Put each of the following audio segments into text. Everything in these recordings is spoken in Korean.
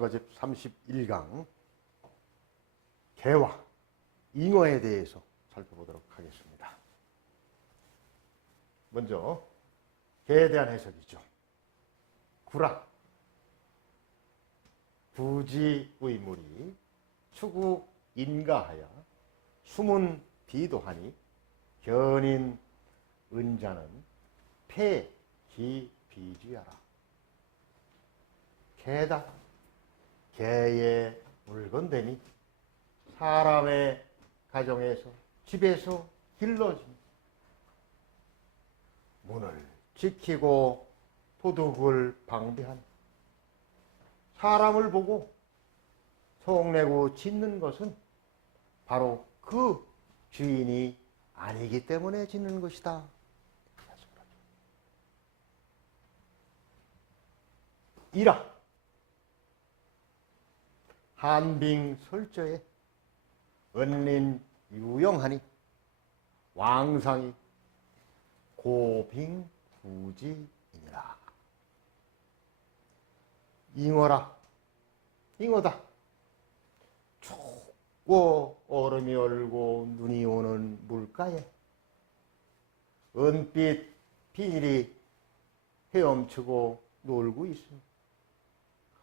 사거집 31강 개와 잉어에 대해서 살펴보도록 하겠습니다. 먼저 개에 대한 해석이죠. 구라 부지의물이 추구 인가하여 숨은 비도하니 견인 은자는 폐기비지하라. 개다. 개의 물건 되니 사람의 가정에서 집에서 길러진 문을 지키고 도둑을 방비한 사람을 보고 속내고 짖는 것은 바로 그 주인이 아니기 때문에 짖는 것이다. 이라 한빙 설저에 은린 유영하니 왕상이 고빙 부지이니라 잉어라 잉어다 춥고 얼음이 얼고 눈이 오는 물가에 은빛 비닐이 헤엄치고 놀고 있습니다.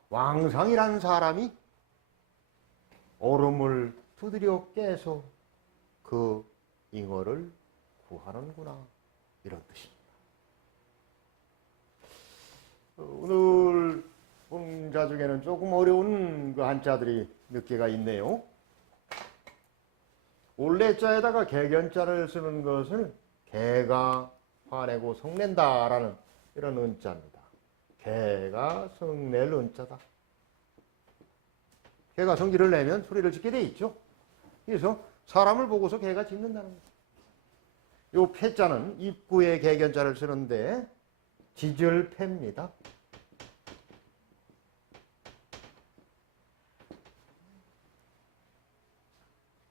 왕상이라는 사람이 얼음을 두드려 깨서 그 잉어를 구하는구나 이런 뜻입니다. 어, 오늘 본자 중에는 조금 어려운 그 한자들이 몇 개가 있네요. 올레자에다가 개견자를 쓰는 것을 개가 화내고 성낸다라는 이런 은자입니다. 개가 성낼 은자다. 개가 성질을 내면 소리를 짓게 돼 있죠. 그래서 사람을 보고서 개가 짖는다는 거죠. 요 패자는 입구에 개견자를 쓰는데 짖을 패입니다.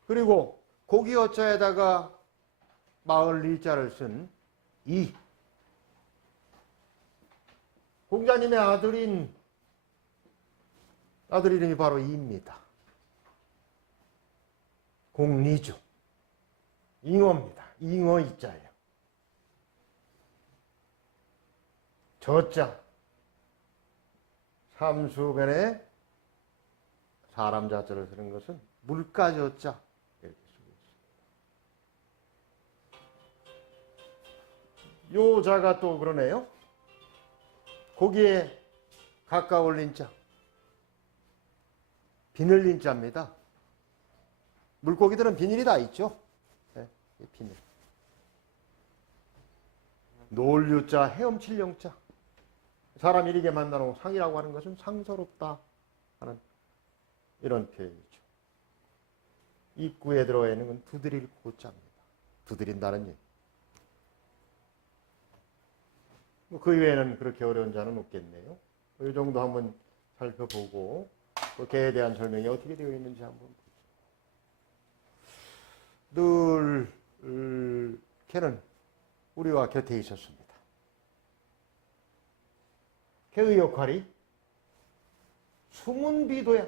그리고 고기 어자에다가 마을 리자를 쓴 이. 공자님의 아들인 아들 이름이 바로 이입니다. 공리죠. 잉어입니다. 잉어 이자예요. 저자 삼수변에 사람 자자를 쓰는 것은 물가 저자 이렇게 쓰고 있습니다. 요 자가 또 그러네요. 거기에 가까울린 자 비늘린 자입니다. 물고기들은 비닐이 다 있죠. 네, 비늘. 놀유자, 헤엄칠 영자. 사람 이리게 만나놓은 상이라고 하는 것은 상서롭다 하는 이런 표현이죠. 입구에 들어와 있는 건 두드릴 고자입니다. 두드린다는 얘기. 뭐그 이외에는 그렇게 어려운 자는 없겠네요. 이 정도 한번 살펴보고 그 개에 대한 설명이 어떻게 되어 있는지 한번. 늘 음, 개는 우리와 곁에 있었습니다. 개의 역할이 숨은 비도야.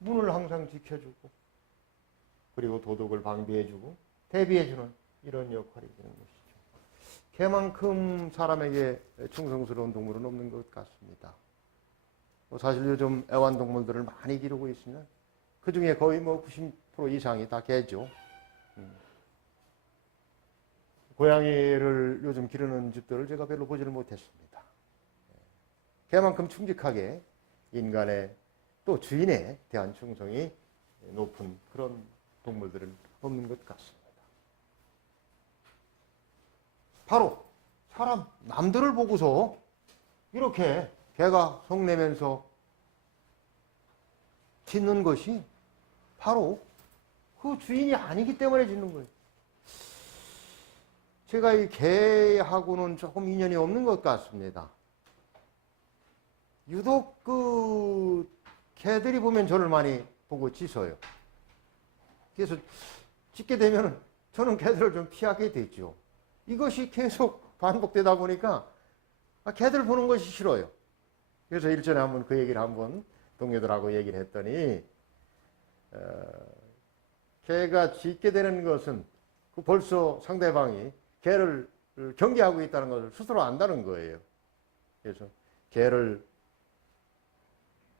문을 항상 지켜주고 그리고 도둑을 방비해주고 대비해주는 이런 역할이 되는 것이죠. 개만큼 사람에게 충성스러운 동물은 없는 것 같습니다. 뭐 사실 요즘 애완동물들을 많이 기르고 있으면 그 중에 거의 뭐 90% 이상이 다 개죠. 음. 고양이를 요즘 기르는 집들을 제가 별로 보지를 못했습니다. 개만큼 충직하게 인간의 또 주인에 대한 충성이 높은 그런 동물들은 없는 것 같습니다. 바로 사람, 남들을 보고서 이렇게 개가 성내면서 짖는 것이 바로 그 주인이 아니기 때문에 짖는 거예요. 제가 이 개하고는 조금 인연이 없는 것 같습니다. 유독 그 개들이 보면 저를 많이 보고 짖어요. 그래서 짖게 되면 저는 개들을 좀 피하게 되죠. 이것이 계속 반복되다 보니까 개들 보는 것이 싫어요. 그래서 일전에 한번 그 얘기를 한번 동료들하고 얘기를 했더니 어, 개가 짖게 되는 것은 그 벌써 상대방이 개를 경계하고 있다는 것을 스스로 안다는 거예요. 그래서 개를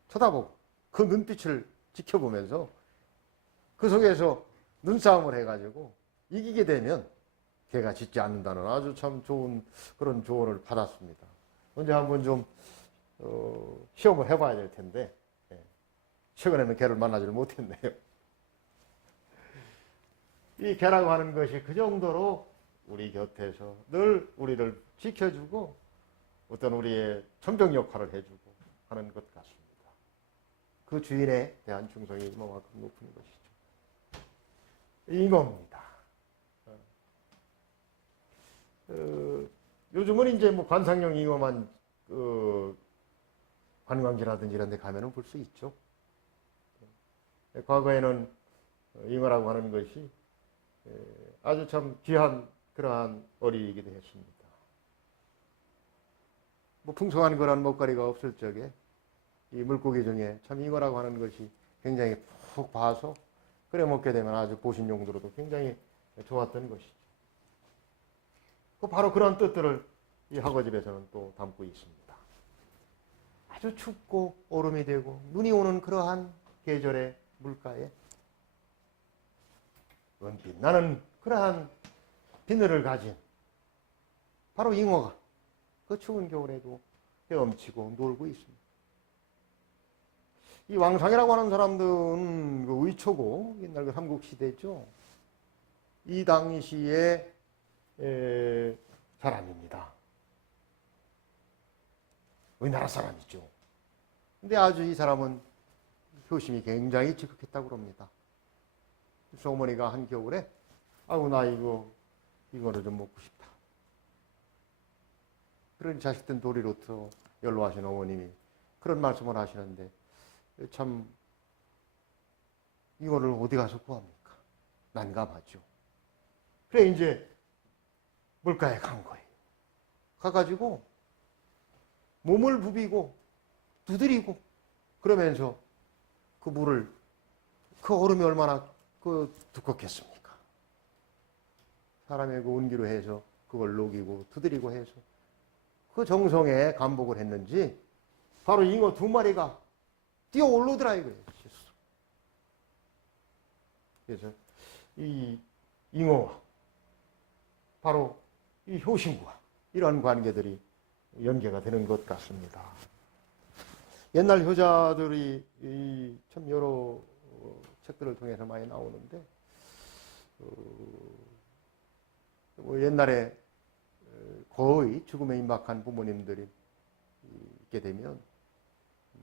쳐다보고 그 눈빛을 지켜보면서 그 속에서 눈싸움을 해가지고 이기게 되면 개가 짖지 않는다는 아주 참 좋은 그런 조언을 받았습니다. 언제 한번 좀 어, 시험을 해봐야 될 텐데 예. 최근에는 개를 만나지를 못했네요. 이 개라고 하는 것이 그 정도로 우리 곁에서 늘 우리를 지켜주고 어떤 우리의 천병 역할을 해주고 하는 것 같습니다. 그 주인에 대한 충성이 이만큼 높은 것이죠. 잉어입니다. 어, 요즘은 이제 뭐 관상용 잉어만 어, 관광지라든지 이런 데 가면은 볼 수 있죠. 과거에는 잉어라고 하는 것이 에, 아주 참 귀한 그러한 어리이기도 했습니다. 뭐 풍성한 그런 먹거리가 없을 적에 이 물고기 중에 참 잉어라고 하는 것이 굉장히 푹 봐서 끓여 먹게 되면 아주 보신 용도로도 굉장히 좋았던 것이죠. 그 바로 그런 뜻들을 이 학어집에서는 또 담고 있습니다. 아주 춥고 얼음이 되고 눈이 오는 그러한 계절의 물가에 은빛 나는 그러한 비늘을 가진 바로 잉어가 그 추운 겨울에도 헤엄치고 놀고 있습니다. 이 왕상이라고 하는 사람들은 그 의초고 옛날 그 삼국시대죠. 이 당시에 에, 사람입니다. 우리나라 사람이죠. 근데 아주 이 사람은 효심이 굉장히 지극했다고 그럽니다. 그래서 어머니가 한겨울에 아우 나 이거 이거를 좀 먹고 싶다. 그런 자식된 도리로서 연로하신 어머님이 그런 말씀을 하시는데 참 이거를 어디 가서 구합니까? 난감하죠. 그래 이제 물가에 간 거예요. 가가지고 몸을 부비고 두드리고 그러면서 그 물을 그 얼음이 얼마나 그 두껍겠습니까? 사람의 그 온기로 해서 그걸 녹이고 두드리고 해서 그 정성에 감복을 했는지 바로 잉어 두 마리가 뛰어 올르더라 이거예요. 그래서 이 잉어와 바로 이 효신과 이러한 관계들이 연계가 되는 것 같습니다. 옛날 효자들이 이참 여러 어, 책들을 통해서 많이 나오는데 어, 뭐 옛날에 어, 거의 죽음에 임박한 부모님들이 있게 되면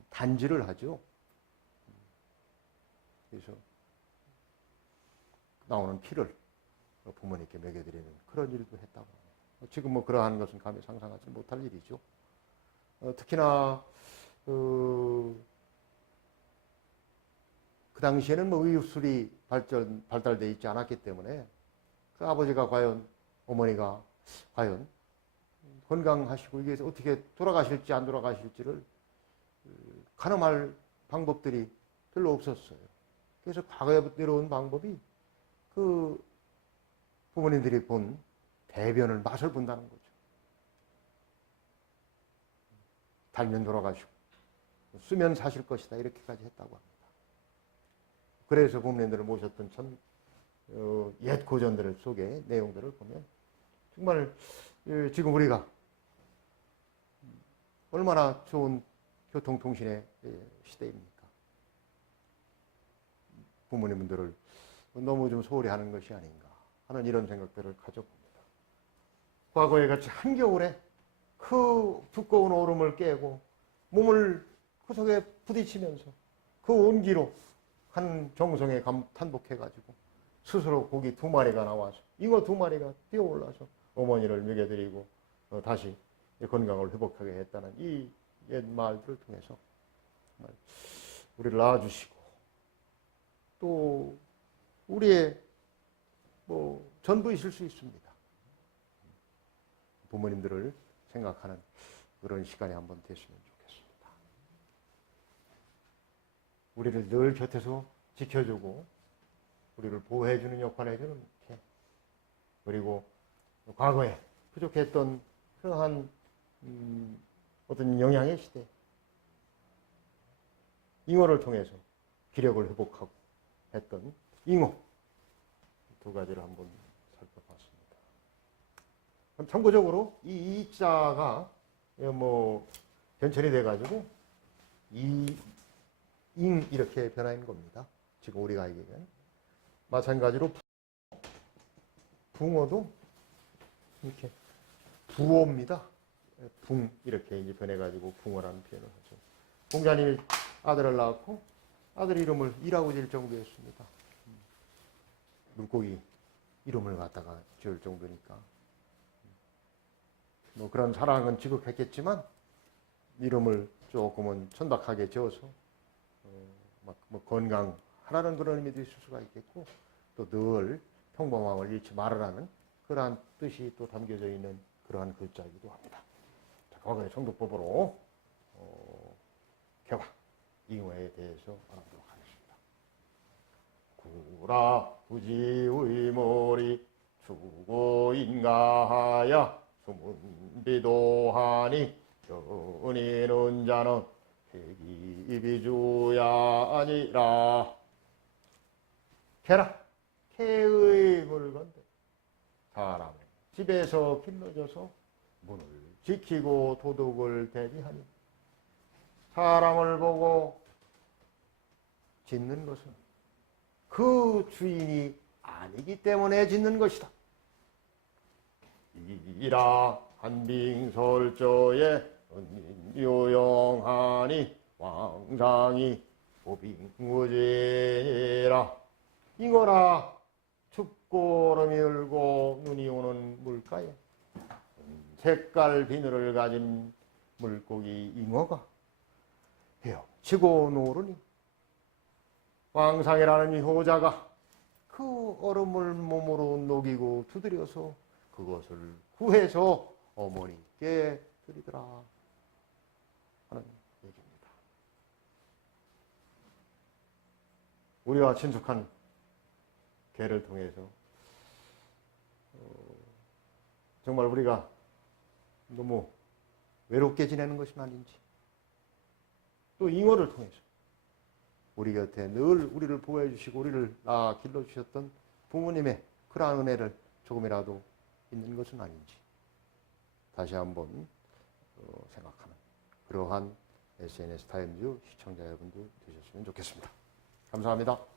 단지를 하죠. 그래서 나오는 피를 부모님께 먹여드리는 그런 일도 했다고. 지금 뭐 그러한 것은 감히 상상하지 못할 일이죠. 어, 특히나 그, 그 당시에는 뭐 의술이 발전 발달돼 있지 않았기 때문에 그 아버지가 과연 어머니가 과연 건강하시고 이게 어떻게 돌아가실지 안 돌아가실지를 가늠할 방법들이 별로 없었어요. 그래서 과거에 내려온 방법이 그 부모님들이 본 대변을 맛을 본다는 거죠. 달면 돌아가시고 쓰면 사실 것이다 이렇게까지 했다고 합니다. 그래서 부모님들을 모셨던 참 어, 옛 고전들 속의 내용들을 보면 정말 예, 지금 우리가 얼마나 좋은 교통통신의 예, 시대입니까? 부모님들을 너무 좀 소홀히 하는 것이 아닌가 하는 이런 생각들을 가져봅니다. 과거에 같이 한겨울에 그 두꺼운 얼음을 깨고 몸을 그 속에 부딪히면서 그 온기로 한 정성에 감, 탄복해가지고 스스로 고기 두 마리가 나와서 이거 두 마리가 뛰어올라서 어머니를 먹여드리고 어, 다시 건강을 회복하게 했다는 이 옛 말들을 통해서 우리를 낳아주시고 또 우리의 뭐 전부이실 수 있습니다. 부모님들을 생각하는 그런 시간이 한번 됐으면 좋겠습니다. 우리를 늘 곁에서 지켜주고 우리를 보호해주는 역할을 해주는 개. 그리고 과거에 부족했던 그러한 음, 어떤 영향의 시대 잉어를 통해서 기력을 회복하고 했던 잉어 두 가지를 한번 참고적으로 이 이자가 뭐 변천이 돼가지고 이 잉 이렇게 변화인 겁니다. 지금 우리가 알기에는 마찬가지로 붕어도 이렇게 부어입니다. 붕 이렇게 이제 변해가지고 붕어라는 표현을 하죠. 공자님이 아들을 낳았고 아들 이름을 이라고 지을 정도였습니다. 물고기 이름을 갖다가 지을 정도니까 뭐 그런 사랑은 지극했겠지만 이름을 조금은 천박하게 지어서 어, 막뭐 건강하라는 그런 의미도 있을 수가 있겠고 또 늘 평범함을 잃지 말으라는 그러한 뜻이 또 담겨져 있는 그러한 글자이기도 합니다. 자, 과거의 성도법으로 어, 개화 잉어에 대해서 알아보도록 하겠습니다. 구라 부지의 머리 추고 인가하야 수문비도하니 연인은 자는 대기비주야 아니라 개라 개의 물건들 사람의 집에서 길러져서 문을 지키고 도덕을 대비하니 사람을 보고 짓는 것은 그 주인이 아니기 때문에 짓는 것이다. 이라 한빙설조에 요영하니 왕상이 보빙우제라. 잉어라 춥고 얼음이 울고 눈이 오는 물가에 색깔 비늘을 가진 물고기 잉어가 헤엄치고 노르니 왕상이라는 이 효자가 그 얼음을 몸으로 녹이고 두드려서 그것을 구해서 어머니께 드리더라 하는 얘기입니다. 우리와 친숙한 개를 통해서 어, 정말 우리가 너무 외롭게 지내는 것이 아닌지 또 잉어를 통해서 우리 곁에 늘 우리를 보호해 주시고 우리를 낳아 길러 주셨던 부모님의 그러한 은혜를 조금이라도 있는 것은 아닌지 다시 한번 어, 생각하는 그러한 SNS 타임즈 시청자 여러분도 되셨으면 좋겠습니다. 감사합니다.